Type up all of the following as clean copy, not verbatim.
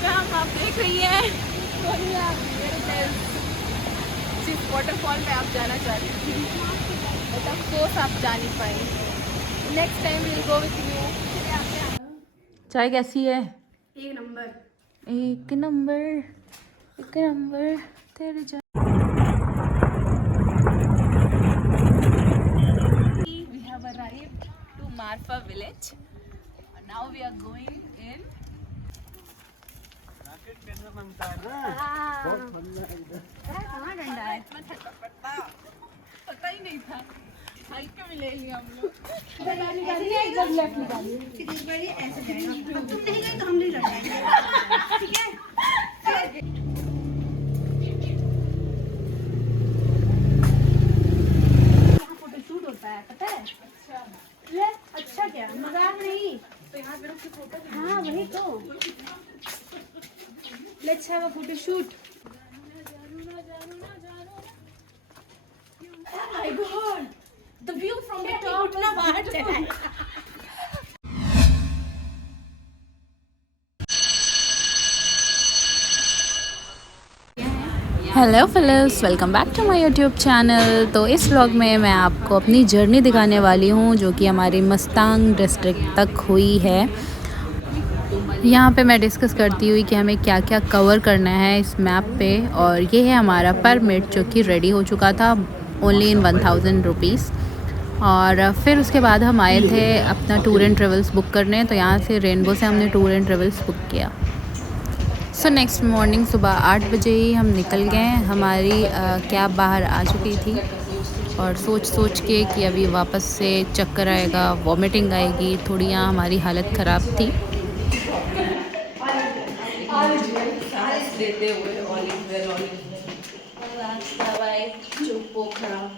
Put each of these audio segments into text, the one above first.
Ma'am आप देख रही हैं जिस वाटरफॉल में आप जाना चाहती थी, बट ऑफ कोर्स आप जा नहीं पाई। Next time will go with you. चाय कैसी है? एक नंबर। एक नंबर, एक नंबर तेरे जा। We have arrived to Marfa village. Now we are going in. कहाँ डंडा है? पता ही नहीं था, हल्के में ले लिया हम लोग। फिर इस बार ये ऐसे जाएगा। अब तुम नहीं गए तो हम नहीं लड़ जाएंगे, ठीक है? यहाँ फोटोशूट होता है, पता है? ले, अच्छा क्या मजाक नहीं। तो यहाँ पे रुक के फोटो। हाँ वही तो। Let's have a photoshoot. Oh my God! The view from the top इतना बाहर चला है। Hello fellows, welcome back to my YouTube channel. तो इस व्लॉग में मैं आपको अपनी जर्नी दिखाने वाली हूँ जो कि हमारी मस्तांग डिस्ट्रिक्ट तक हुई है। यहाँ पे मैं डिस्कस करती हुई कि हमें क्या क्या कवर करना है इस मैप पे। और ये है हमारा परमिट जो कि रेडी हो चुका था ओनली इन 1000 रुपीज़। और फिर उसके बाद हम आए थे अपना टूर एंड ट्रेवल्स बुक करने। तो यहाँ से रेनबो से हमने टूर एंड ट्रेवल्स बुक किया। सो नेक्स्ट मॉर्निंग सुबह 8 बजे ही हम निकल गए। हमारी कैब बाहर आ चुकी थी और सोच के कि अभी वापस से चक्कर आएगा, वॉमिटिंग आएगी, थोड़ी यहाँ हमारी हालत ख़राब थी। सांस लेते हुए जो पोखरा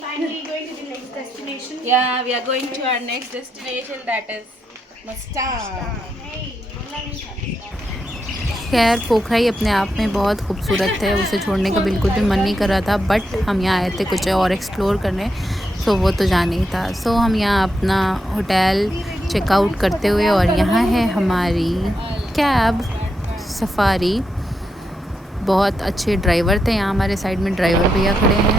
Finally going to the next destination. Yeah, we are going to our next destination, that is Mustang. खैर पोखरा ही अपने आप में बहुत खूबसूरत है, उसे छोड़ने का बिल्कुल भी मन नहीं कर रहा था। बट हम यहाँ आए थे कुछ और एक्सप्लोर करने, सो वो तो जाना ही था। सो हम यहाँ अपना होटल चेकआउट करते हुए, और यहाँ है हमारी कैब सफारी। बहुत अच्छे ड्राइवर थे यहाँ, हमारे साइड में ड्राइवर भैया खड़े हैं।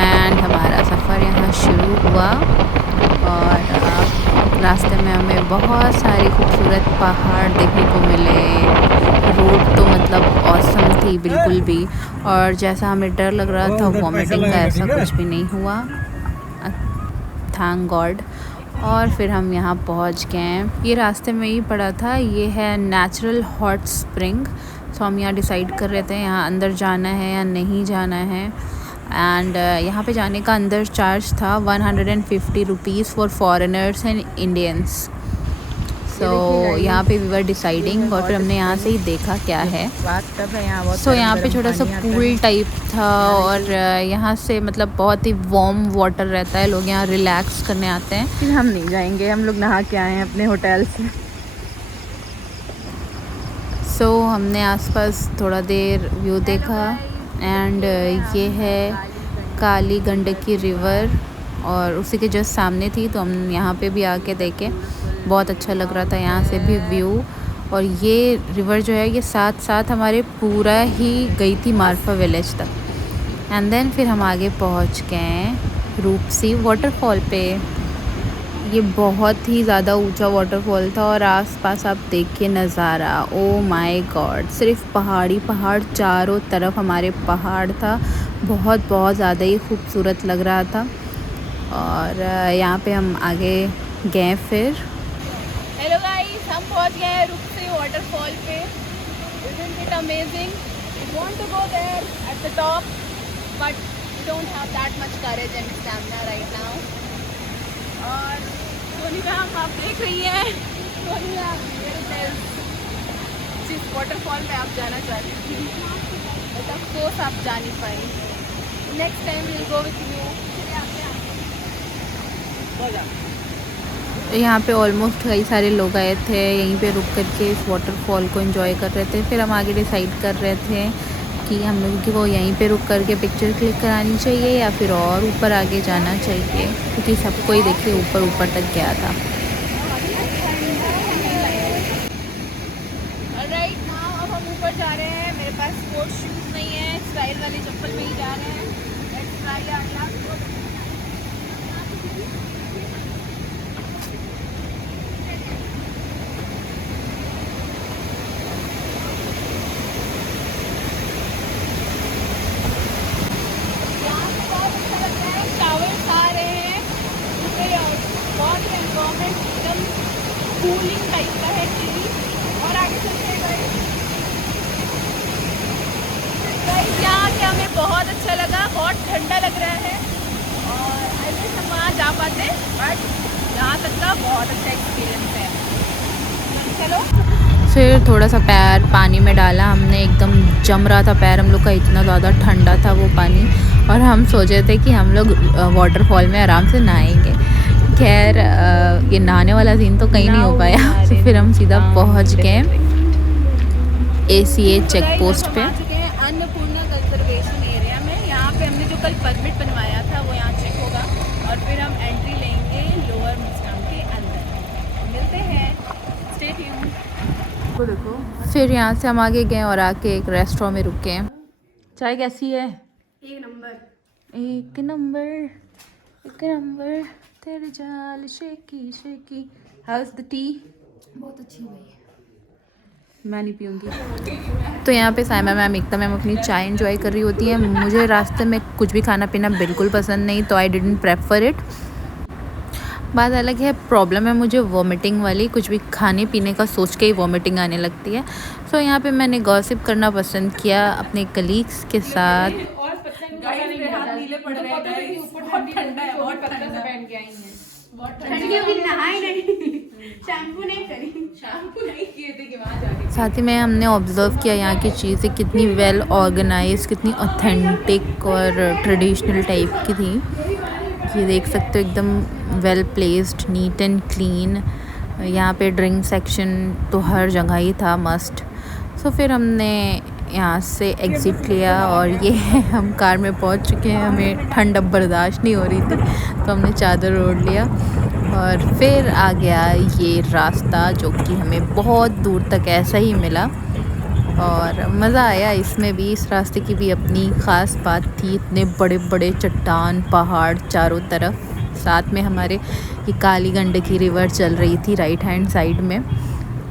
एंड हमारा सफ़र यहाँ शुरू हुआ और रास्ते में हमें बहुत सारी खूबसूरत पहाड़ देखने को मिले। रोड तो मतलब ऑसम थी बिल्कुल भी, और जैसा हमें डर लग रहा था वॉमिटिंग का, ऐसा कुछ भी नहीं हुआ, थैंक गॉड। और फिर हम यहाँ पहुँच गए। ये रास्ते में ही पड़ा था, ये है नेचुरल हॉट स्प्रिंग। तो हम यहाँ डिसाइड कर रहे थे यहाँ अंदर जाना है या नहीं जाना है। एंड यहाँ पे जाने का अंदर चार्ज था 150 rupees for foreigners and Indians. So यहाँ पे वी वर डिसाइडिंग, और फिर हमने यहाँ से ही देखा क्या है। सो यहाँ पे छोटा सा पूल टाइप था, और यहाँ से मतलब बहुत ही वार्म वाटर रहता है, लोग यहाँ रिलैक्स करने आते हैं। लेकिन हम नहीं जाएंगे, हम लोग नहा के आए हैं अपने होटल से। सो हमने आसपास थोड़ा देर व्यू देखा। एंड ये है काली गंडकी रिवर, और उसी के जस्ट सामने थी, तो हम यहाँ पे भी आके देखे, बहुत अच्छा लग रहा था यहाँ से भी व्यू। और ये रिवर जो है ये साथ साथ हमारे पूरा ही गई थी मारफा विलेज तक। एंड देन फिर हम आगे पहुँच गए रूपसी वाटरफॉल पे। ये बहुत ही ज़्यादा ऊंचा वाटरफॉल था, और आसपास आप देखिए नज़ारा, ओ माय गॉड, सिर्फ पहाड़ी पहाड़, चारों तरफ हमारे पहाड़ था। बहुत ज़्यादा ही खूबसूरत लग रहा था। और यहाँ पे हम आगे गए फिर। हेलो गाइस, हम पहुँच गए रूपसी वाटरफॉल पे। Isn't it amazing? We want to go there at the top, but we don't have that much courage and stamina right now. और सोनी मैम आप देख रही हैं, सोनी मैम जिस वाटरफॉल में आप जाना चाहती थी, बट ऑफ कोर्स आप जा नहीं पाई। Next time will go with you. यहाँ पे ऑलमोस्ट कई सारे लोग आए थे, यहीं पे रुक करके इस वाटरफॉल को एंजॉय कर रहे थे। फिर हम आगे डिसाइड कर रहे थे कि हम लोगों की वो यहीं पे रुक करके पिक्चर क्लिक करानी चाहिए या फिर और ऊपर आगे जाना चाहिए, क्योंकि सबको ही देखिए ऊपर ऊपर तक गया था। राइट नाउ अब हम ऊपर जा रहे हैं। मेरे पास स्पोर्ट्स शूज़ नहीं है, स्टाइल वाली चप्पल में ही जा रहे हैं। Let's try our luck. यहाँ पे बहुत अच्छा लगता है, शावर्स आ रहे हैं बहुत ही एनवायरनमेंट एकदम कूलिंग टाइप का है चिली। और आगे चलते हैं गाइस। यहाँ के हमें बहुत अच्छा लगा, बहुत ठंडा लग रहा है और आई विश हम वहाँ जा पाते, बट यहाँ तक का बहुत अच्छा एक्सपीरियंस है। चलो फिर थोड़ा सा पैर पानी में डाला हमने, एकदम जम रहा था पैर हम लोग का, इतना ज़्यादा ठंडा था वो पानी। और हम सोचे थे कि हम लोग वाटरफॉल में आराम से नहाएंगे। खैर ये नहाने वाला सीन तो कहीं नहीं हो पाया। तो फिर हम सीधा पहुंच गए ACA चेक पोस्ट पे। अन्नपूर्णा कंजर्वेशन एरिया में। यहाँ पे हमने जो कल परमिट बनवाया था वो यहाँ चेक होगा और फिर हम एंट्री लेंगे लोअर मस्टांग के अंदर। मिलते हैं, स्टे ट्यून्ड। फिर यहाँ से हम आगे गए और आके एक रेस्टोरेंट में रुके। चाय कैसी है? एक नंबर। एक नंबर, एक नंबर, तेरे जाल shaky shaky. How is the T? बहुत अच्छी हुई। मैं नहीं पीऊँगी। तो यहाँ पे साइमा मैम एकता मैम अपनी चाय एंजॉय कर रही होती है। मुझे रास्ते में कुछ भी खाना पीना बिल्कुल पसंद नहीं, तो आई डिडंट प्रेफर इट। बात अलग है, प्रॉब्लम है मुझे वॉमिटिंग वाली, कुछ भी खाने पीने का सोच के ही वॉमिटिंग आने लगती है। सो यहाँ पे मैंने गॉसिप करना पसंद किया अपने कलीग्स के साथ। नीले पड़ रहे हैं, बहुत ठंडा है, बहुत ठंडा पहन के आई हैं। ठंडी अभी नहाए नहीं, शैम्पू नहीं करी, शैम्पू नहीं किए थे कि वहाँ जाके। साथ ही में हमने ऑब्ज़र्व किया यहाँ की चीज़ें कितनी वेल ऑर्गेनाइज, कितनी ऑथेंटिक और ट्रेडिशनल टाइप की थी। ये देख सकते हो एकदम well placed, neat and clean. यहाँ पे ड्रिंक सेक्शन तो हर जगह ही था, मस्ट। सो फिर हमने यहाँ से एग्ज़िट लिया और ये हम कार में पहुँच चुके हैं। हमें ठंड अब बर्दाश्त नहीं हो रही थी, तो हमने चादर ओढ़ लिया और फिर आ गया ये रास्ता, जो कि हमें बहुत दूर तक ऐसा ही मिला और मज़ा आया इसमें भी। इस रास्ते की भी अपनी ख़ास बात थी, इतने बड़े बड़े चट्टान पहाड़ चारों तरफ, साथ में हमारे ये काली गंडकी रिवर चल रही थी राइट हैंड साइड में,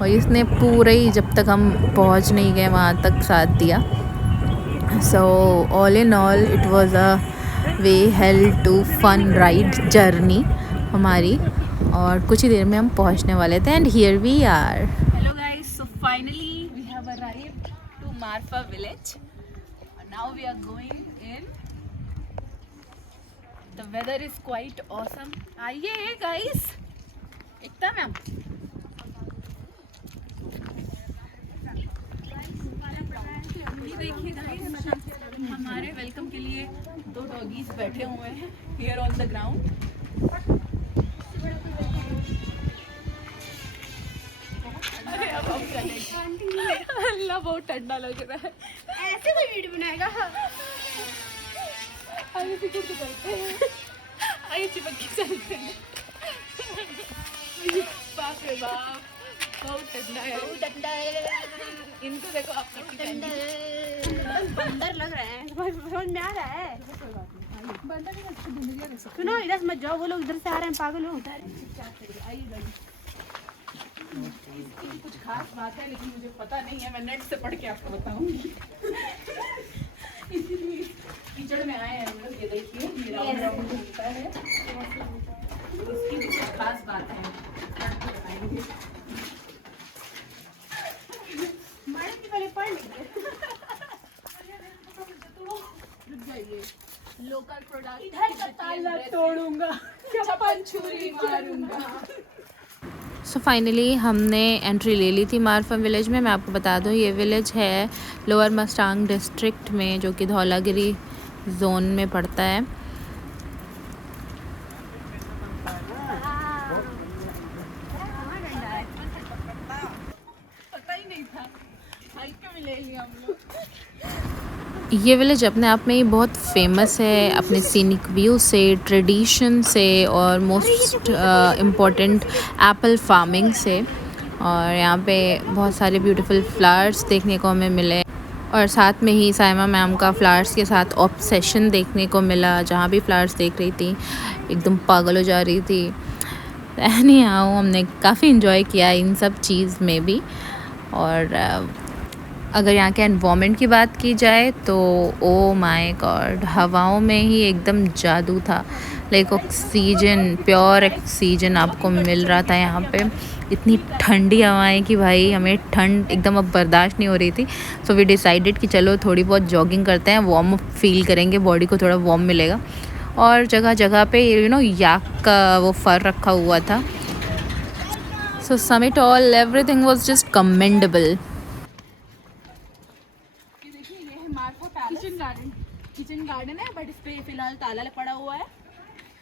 और इसने पूरे ही जब तक हम पहुंच नहीं गए वहाँ तक साथ दिया। So all in all it was a way hell to fun ride journey हमारी, और कुछ ही देर में हम पहुंचने वाले थे। And here we are. Hello guys, so finally we have arrived to Marpha village and now we are going in. The weather is quite awesome. आइए guys, एकता ma'am. ये देखिए गाइस, हमारे वेलकम के लिए 2 डॉगीज बैठे हुए हैं हियर ऑन द ग्राउंड। अरे अब हम चलेंगे। अल्लाह बहुत ठंडा लग रहा है। ऐसे कोई वीडियो बनाएगा? आइए फिक्र तो करते हैं, आइए चिपक के चलते हैं। बाप रे बाप, बहुत ठंडा है, बहुत ठंडा है। इनको देखो, आप बंदर लग रहे हैं, समझ में आ रहा है? सुनो, इधर मत जाओ, वो लोग इधर से आ रहे हैं, पागल हो। इसकी कुछ खास बात है, लेकिन मुझे पता नहीं है, मैं नेट से पढ़ के आपको बताऊंगी। इसीलिए कीचड़ में आए हैं हम लोग। ये देखिए, मेरा होता है, इसकी भी कुछ खास बात है, आपको बताएंगे। पहले पढ़ लीजिए। लोकल प्रोडक्ट, इधर का ताला तोड़ूंगा, चप्पन छुरी मारूंगा। सो फाइनली हमने एंट्री ले ली थी मारफा विलेज में। मैं आपको बता दूं, ये विलेज है लोअर मस्टांग डिस्ट्रिक्ट में, जो कि धौलागिरी जोन में पड़ता है। पता ही नहीं था, हल्के में ले लिया हम लोग। ये विलेज अपने आप में ही बहुत फेमस है अपने सीनिक व्यू से, ट्रेडिशन से और मोस्ट इम्पॉर्टेंट एप्पल फार्मिंग से। और यहाँ पे बहुत सारे ब्यूटीफुल फ्लावर्स देखने को हमें मिले और साथ में ही साइमा मैम का फ्लावर्स के साथ ऑब्सेशन देखने को मिला। जहाँ भी फ्लावर्स देख रही थी एकदम पागल हो जा रही थी। एनी हाउ हमने काफ़ी इन्जॉय किया इन सब चीज़ में भी। और अगर यहाँ के एनवायरनमेंट की बात की जाए तो ओ माय गॉड, हवाओं में ही एकदम जादू था। लाइक ऑक्सीजन, प्योर ऑक्सीजन आपको मिल रहा था यहाँ पे। इतनी ठंडी हवाएं कि भाई हमें ठंड एकदम अब बर्दाश्त नहीं हो रही थी। सो वी डिसाइडेड कि चलो थोड़ी बहुत जॉगिंग करते हैं, वार्म अप फील करेंगे, बॉडी को थोड़ा वार्म मिलेगा। और जगह जगह पे याक का वो फर रखा हुआ था। So sum it all everything was just commendable. Kitchen garden है बट इस पे फिलहाल ताला पड़ा हुआ है,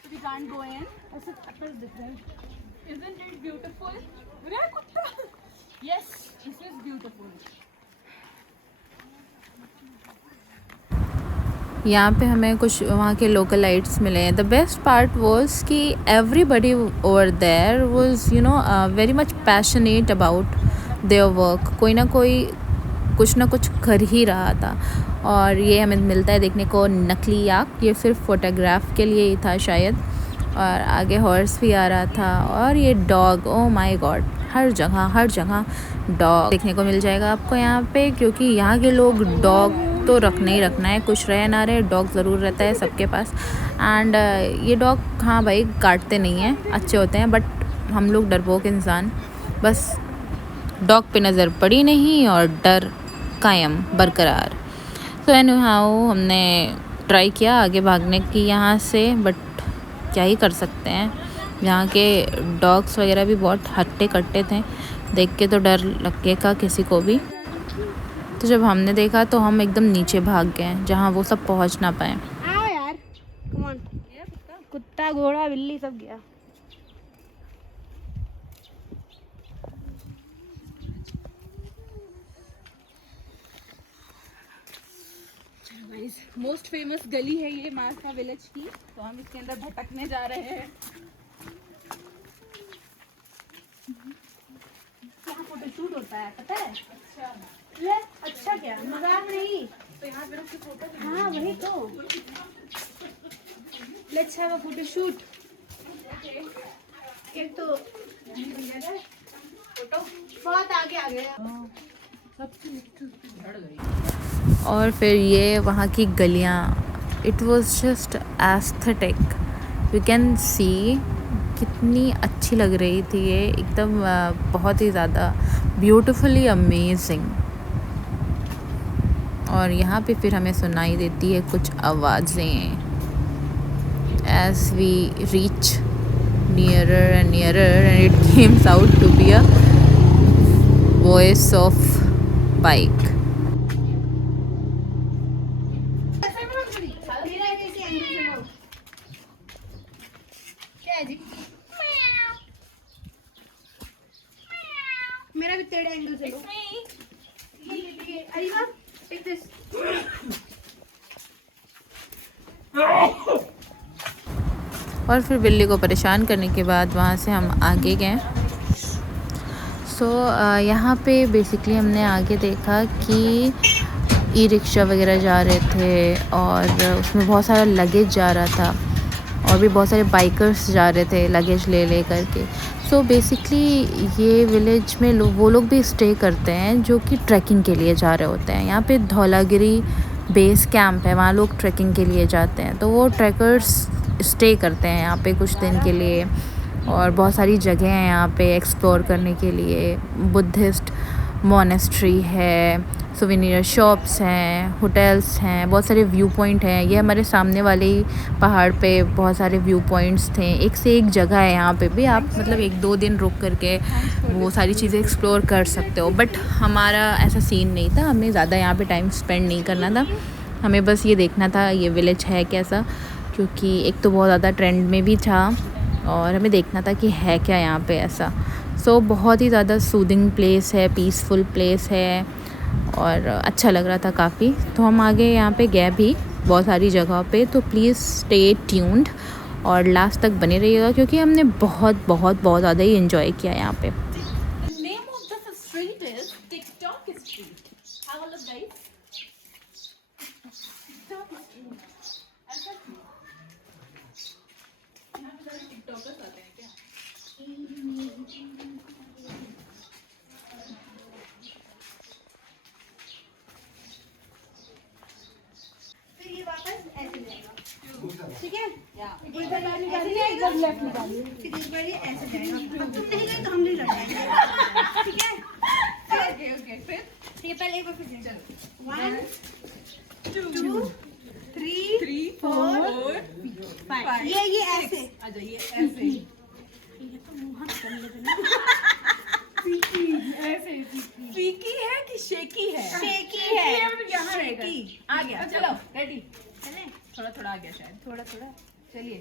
so we can't go in. Isn't it beautiful? अरे कुत्ता! Yes, this is beautiful. यहाँ पे हमें कुछ वहाँ के लोकल लाइट्स मिले हैं। द बेस्ट पार्ट वॉज कि everybody over there was very much passionate about their work. कोई ना कोई कुछ ना कुछ कर ही रहा था। और ये हमें मिलता है देखने को नकली याक, ये सिर्फ फोटोग्राफ के लिए ही था शायद। और आगे हॉर्स भी आ रहा था और ये डॉग, ओ माय गॉड, हर जगह डॉग देखने को मिल जाएगा आपको यहाँ पे। क्योंकि यहाँ के लोग डॉग तो रखना ही रखना है, कुछ रहे ना रहे डॉग ज़रूर रहता है सबके पास। एंड ये डॉग हाँ भाई काटते नहीं हैं, अच्छे होते हैं, बट हम लोग डरपोक इंसान, बस डॉग पे नज़र पड़ी नहीं और डर कायम बरकरार। तो एनीहाउ हमने ट्राई किया आगे भागने की यहाँ से, बट क्या ही कर सकते हैं। यहाँ के डॉग्स वगैरह भी बहुत हट्टे कट्टे थे, देख के तो डर लगेगा किसी को भी। तो जब हमने देखा तो हम एकदम नीचे भाग गए जहाँ वो सब पहुँच ना पाए। आओ यार, कम ऑन। कुत्ता घोड़ा बिल्ली सब गया। मोस्ट फेमस गली है ये मार्फा विलेज की, तो हम इसके अंदर भटकने जा रहे हैं। यहाँ फोटोशूट होता है पता है? अच्छा ले, अच्छा क्या मजाक नहीं। तो यहाँ पे उसकी फोटो, हाँ वही तो, लेट्स हैव अ फोटोशूट। एक तो फोटो बहुत आगे आ गया। और फिर ये वहाँ की गलियाँ, it was just aesthetic. You can see कितनी अच्छी लग रही थी ये, एकदम बहुत ही ज़्यादा ब्यूटीफुली अमेजिंग। और यहाँ पे फिर हमें सुनाई देती है कुछ आवाज़ें as we reach nearer and nearer, and it comes out to be a voice of bike. मेरा भी टेढ़े एंगल से लो। ये अरीबा टेक दिस। और फिर बिल्ली को परेशान करने के बाद वहाँ से हम आगे गए। सो यहाँ पे बेसिकली हमने आगे देखा कि ई रिक्शा वगैरह जा रहे थे और उसमें बहुत सारा लगेज जा रहा था और भी बहुत सारे बाइकर्स जा रहे थे लगेज ले करके। सो बेसिकली ये विलेज में वो लोग भी स्टे करते हैं जो कि ट्रैकिंग के लिए जा रहे होते हैं। यहाँ पे धौलागिरी बेस कैंप है, वहाँ लोग ट्रैकिंग के लिए जाते हैं, तो वो ट्रैकर्स स्टे करते हैं यहाँ पे कुछ दिन के लिए। और बहुत सारी जगह हैं यहाँ पे एक्सप्लोर करने के लिए, बुद्धिस्ट मोनेस्ट्री है, सोवेनियर शॉप्स हैं, होटल्स हैं, बहुत सारे व्यू पॉइंट हैं। ये हमारे सामने वाले ही पहाड़ पे बहुत सारे व्यू पॉइंट्स थे, एक से एक जगह है यहाँ पे भी। आप मतलब 1-2 दिन रुक करके वो सारी चीज़ें एक्सप्लोर कर सकते हो, बट हमारा ऐसा सीन नहीं था, हमें ज़्यादा यहाँ पे टाइम स्पेंड नहीं करना था। हमें बस ये देखना था ये विलेज है कैसा, क्योंकि एक तो बहुत ज़्यादा ट्रेंड में भी था और हमें देखना था कि है क्या यहाँ पे ऐसा। सो बहुत ही ज़्यादा सूदिंग प्लेस है, पीसफुल प्लेस है और अच्छा लग रहा था काफ़ी। तो हम आगे यहाँ पे गए भी बहुत सारी जगहों पे, तो प्लीज़ स्टे ट्यून्ड और लास्ट तक बने रहिएगा क्योंकि हमने बहुत बहुत बहुत ज़्यादा ही इन्जॉय किया यहाँ पे। The name of the street is TikTok Street. Have a look, guys. TikTok Street. ऐसा क्यों? यहाँ पे सारे टिकटॉकर्स आते हैं क्या? फिर ये वापस ऐसे जाएगा, ठीक है? इधर बाहर निकालिए, इधर लेफ्ट निकालिए, फिर इस बार ये ऐसे जाएगा। अब तुम नहीं गए तो हम नहीं लड़ाएंगे, ठीक है? ओके ओके, फिर ठीक है, पहले एक बार फिर चलो। 1 2 3 4 5। ये ऐसे आ जाइए ऐसे। ये तो मुंह हाथ कर लेते ना। ऐसे फीकी है कि शेकी है? शेकी है। यहाँ रहेगा। आ गया, चलो रेडी। चले थोड़ा थोड़ा आ गया शायद। थोड़ा थोड़ा चलिए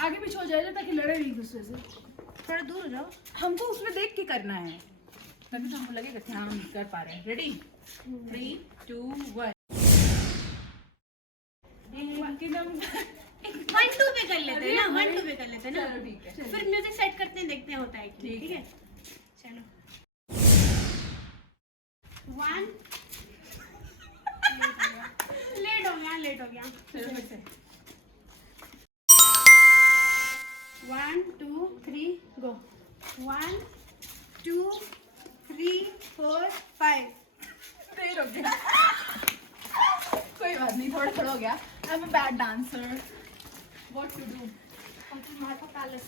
आगे पीछे हो जाएगा ताकि लड़े नहीं एक दूसरे से। थोड़ा दूर हो जाओ। हमको उसमें देख के करना है, तभी तो हमको लगेगा कि हाँ हम कर पा रहे हैं। रेडी 3 2 1। 1 2 पे कर लेते हैं ना, 1 2 पे कर लेते हैं ना। चलो ठीक है। फिर म्यूजिक सेट करते हैं, देखते हैं होता है कि नहीं, ठीक है? चलो 1 लेट हो गया। चलो फिर से 1 2 3 गो। 1 2 3 4 5। देर हो गया। कोई बात नहीं, थोड़ा थोड़ा हो गया। I am a bad dancer. What to do? Hotel Marco Palace.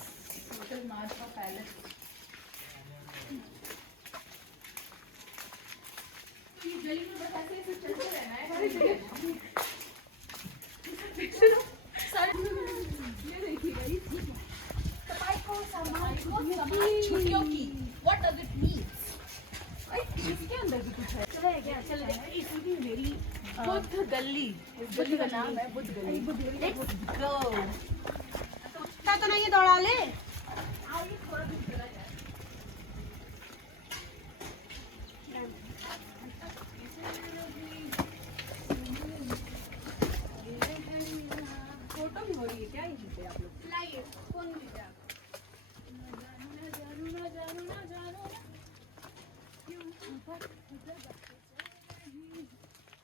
Hotel Marco Palace. ये गली में बस ऐसे ऐसे चलते रहना है। सारी जगह ये देखिएगा, ये ठीक है। सफाई को सामान छुट्टियों की। What does it mean? इसके अंदर भी कुछ है। चले गया इसकी मेरी बुद्ध गली। इस गली का नाम है बुद्ध गली। Let's go. तो नहीं दौड़ा ले। आगे थोड़ा दूर चला जाए। फोटो भी हो रही है क्या यहीं पे आप लोग? लाइए फोन दीजिए।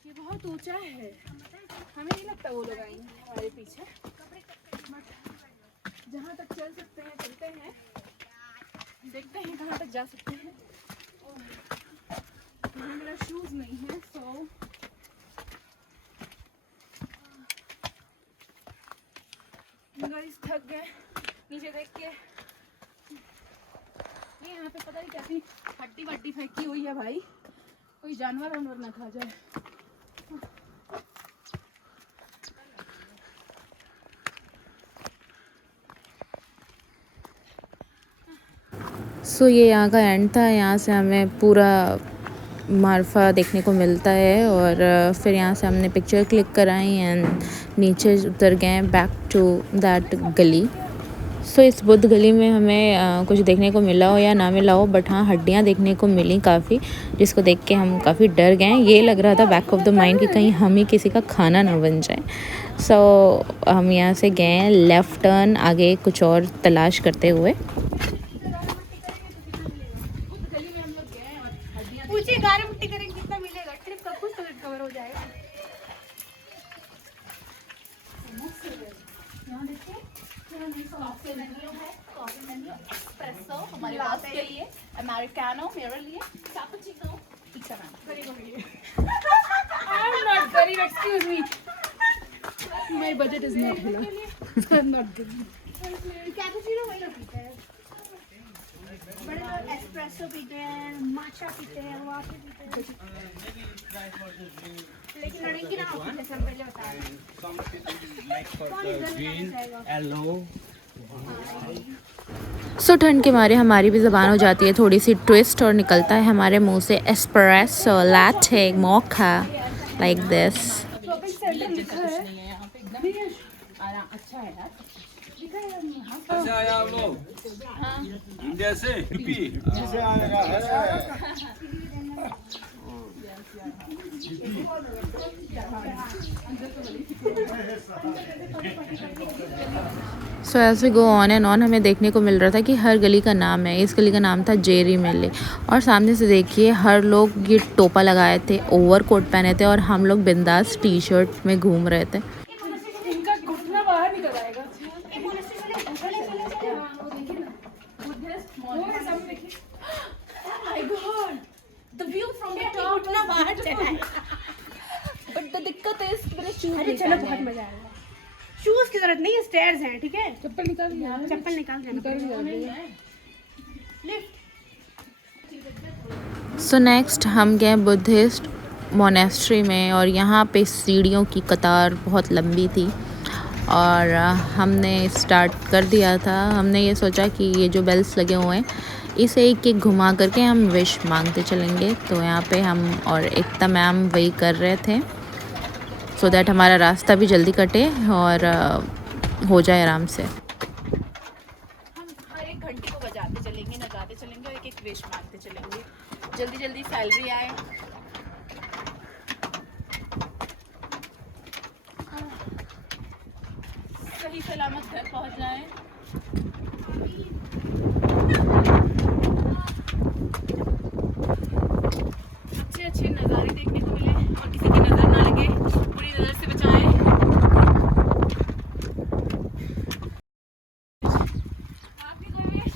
ये बहुत ऊंचा है, हमें नहीं लगता वो लोग आएंगे हमारे पीछे। जहाँ तक चल सकते हैं चलते हैं, देखते हैं कहाँ तक जा सकते हैं। और मेरा शूज नहीं है, सो गाइस थक गए नीचे देख के। ये यहाँ पे पता नहीं कैसी हड्डी वड्डी फेंकी हुई है भाई, कोई जानवर वानवर ना खा जाए। सो ये यहाँ का एंड था। यहाँ से हमें पूरा मार्फा देखने को मिलता है और फिर यहाँ से हमने पिक्चर क्लिक कराई एंड नीचे उतर गए बैक टू दैट गली। सो इस बुद्ध गली में हमें कुछ देखने को मिला हो या ना मिला हो, बट हाँ हड्डियाँ देखने को मिली काफ़ी, जिसको देख के हम काफ़ी डर गए। ये लग रहा था बैक ऑफ द माइंड कि कहीं हम ही किसी का खाना ना बन जाए। सो हम यहाँ से गए लेफ़्ट टर्न आगे कुछ और तलाश करते हुए। पूछिए गाड़ी मुट्ठी करेंगे कितना मिलेगा, ट्रिप का कुछ तो कवर हो जाएगा। यहाँ देखिए कॉफी मेन्यू है, कॉफी मेन्यू एस्प्रेसो हमारे बॉस के लिए, अमेरिकानो मेरे लिए, कैपुचिनो। ठीक है मैम। आई एम नॉट गरीब, excuse me, my budget is not here, I am not गरीब। कैपुचिनो वही लोग पीते हैं, बड़े लोग एस्प्रेसो पीते हैं, माचा पीते हैं, वो आपके पीते हैं, लेकिन लड़की ना होती जैसे हम पहले बता रहे हैं। कौन इधर निकालना चाहेगा? सो ठंड के मारे हमारी भी ज़बान हो जाती है थोड़ी सी ट्विस्ट और निकलता है हमारे मुंह से espresso latte mocha like this. Shopping centre लिखा है। अच्छा है यार, कैसे आया आप लोग? इंडिया से? UP? So as we go on and on हमें देखने को मिल रहा था कि हर गली का नाम है। इस गली का नाम था जेरी मेले और सामने से देखिए हर लोग ये टोपा लगाए थे, ओवर कोट पहने थे और हम लोग बिंदास टी शर्ट में घूम रहे थे। इनका घुटना बाहर निकल आएगा। दिक्कत है मेरे शूज। अरे चलो बहुत मजा आएगा। शूज की जरूरत नहीं है, स्टेयर्स हैं, ठीक है। चप्पल निकाल जाना। सो नेक्स्ट हम गए बुद्धिस्ट मोनेस्ट्री में और यहाँ पे सीढ़ियों की कतार बहुत लंबी थी और हमने स्टार्ट कर दिया था। हमने ये सोचा कि ये जो बेल्स लगे हुए हैं इसे एक एक घुमा करके हम विश मांगते चलेंगे। तो यहाँ पे हम और एकता मैम वही कर रहे थे सो दैट हमारा रास्ता भी जल्दी कटे और हो जाए आराम से। हम हर एक घंटे को बजाते चलेंगे, नगाते चलेंगे और एक एक विश मांगते चलेंगे, जल्दी जल्दी सैलरी आए। सही सलामत घर पहुंच जाए। अच्छे अच्छे नज़ारे देखने को मिले और किसी की नज़र ना लगे, पूरी नज़र से बचाएं। आपकी कोई विश?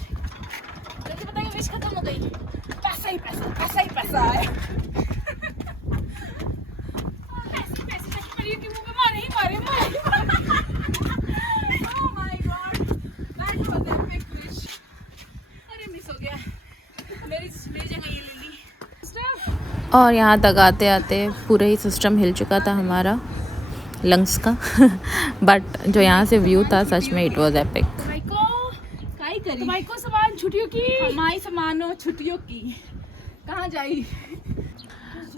जल्दी बताइए, विश खत्म हो गई। पैसा ही पैसा, पैसा ही पैसा है। पैसे पैसे पैसे मरिए के मुंह में मारे ही मारे मारे ही मारे। Oh my God, that was epic wish। अरे मिस हो गया, मेरी जगह ये ले ली। और यहाँ तक आते आते पूरा ही सिस्टम हिल चुका था हमारा लंग्स का बट जो यहाँ से व्यू था सच में इट वाज एपिक। माइको सामान छुट्टियों की, हमारी सामानो छुट्टियों की कहाँ जाई।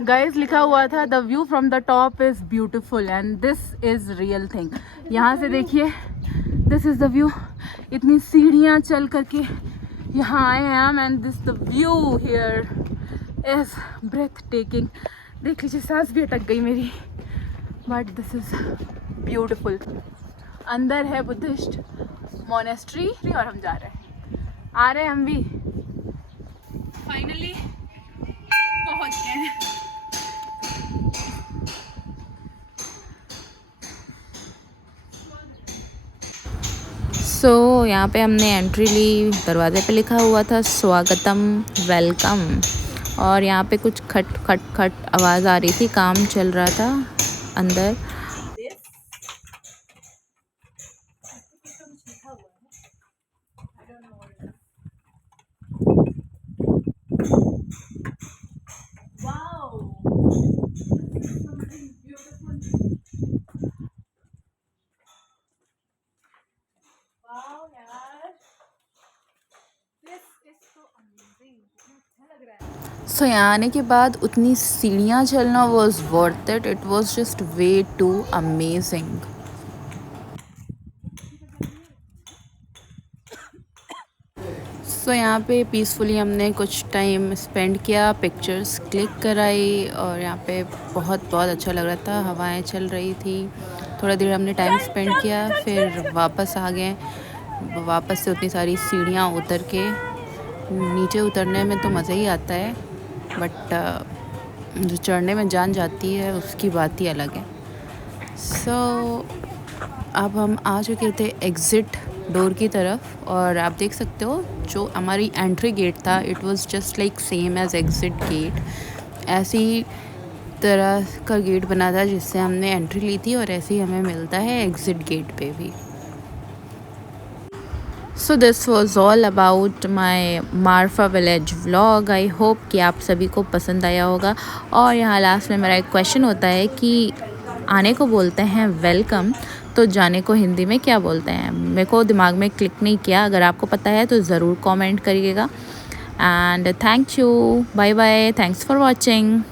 गाइस लिखा हुआ था the view from the top is beautiful and this is real thing. यहाँ से देखिए दिस इज़ द व्यू। इतनी सीढ़ियाँ चल करके यहाँ आए हैं and this the view here is breathtaking. देख लीजिए सांस भी अटक गई मेरी बट दिस इज़ ब्यूटीफुल। अंदर है बुद्धिस्ट मोनेस्ट्री और हम जा रहे हैं, आ रहे हैं हम भी। फाइनली पहुँच गए। सो यहाँ पे हमने एंट्री ली, दरवाजे पे लिखा हुआ था स्वागतम वेलकम और यहाँ पे कुछ खट खट खट आवाज़ आ रही थी, काम चल रहा था अंदर। सो यहाँ आने के बाद उतनी सीढ़ियाँ चलना was worth it. It was just way too amazing. So यहाँ पे पीसफुली हमने कुछ टाइम स्पेंड किया, पिक्चर्स क्लिक कराई और यहाँ पे बहुत बहुत अच्छा लग रहा था। हवाएं चल रही थी, थोड़ा देर हमने टाइम स्पेंड किया फिर वापस आ गए। वापस से उतनी सारी सीढ़ियाँ उतर के नीचे उतरने में तो मज़ा ही आता है बट जो चढ़ने में जान जाती है उसकी बात ही अलग है। सो अब हम आ चुके थे एग्ज़िट डोर की तरफ और आप देख सकते हो जो हमारी एंट्री गेट था it was just like same as exit gate. ऐसी तरह का गेट बना था जिससे हमने एंट्री ली थी और ऐसे ही हमें मिलता है एग्ज़िट गेट पे भी। So this was all about my Marpha village vlog. I hope कि आप सभी को पसंद आया होगा। और यहाँ लास्ट में मेरा एक क्वेश्चन होता है कि आने को बोलते हैं वेलकम, तो जाने को हिंदी में क्या बोलते हैं? मेरे को दिमाग में क्लिक नहीं किया। अगर आपको पता है तो ज़रूर कमेंट करिएगा। And thank you, bye bye, thanks for watching.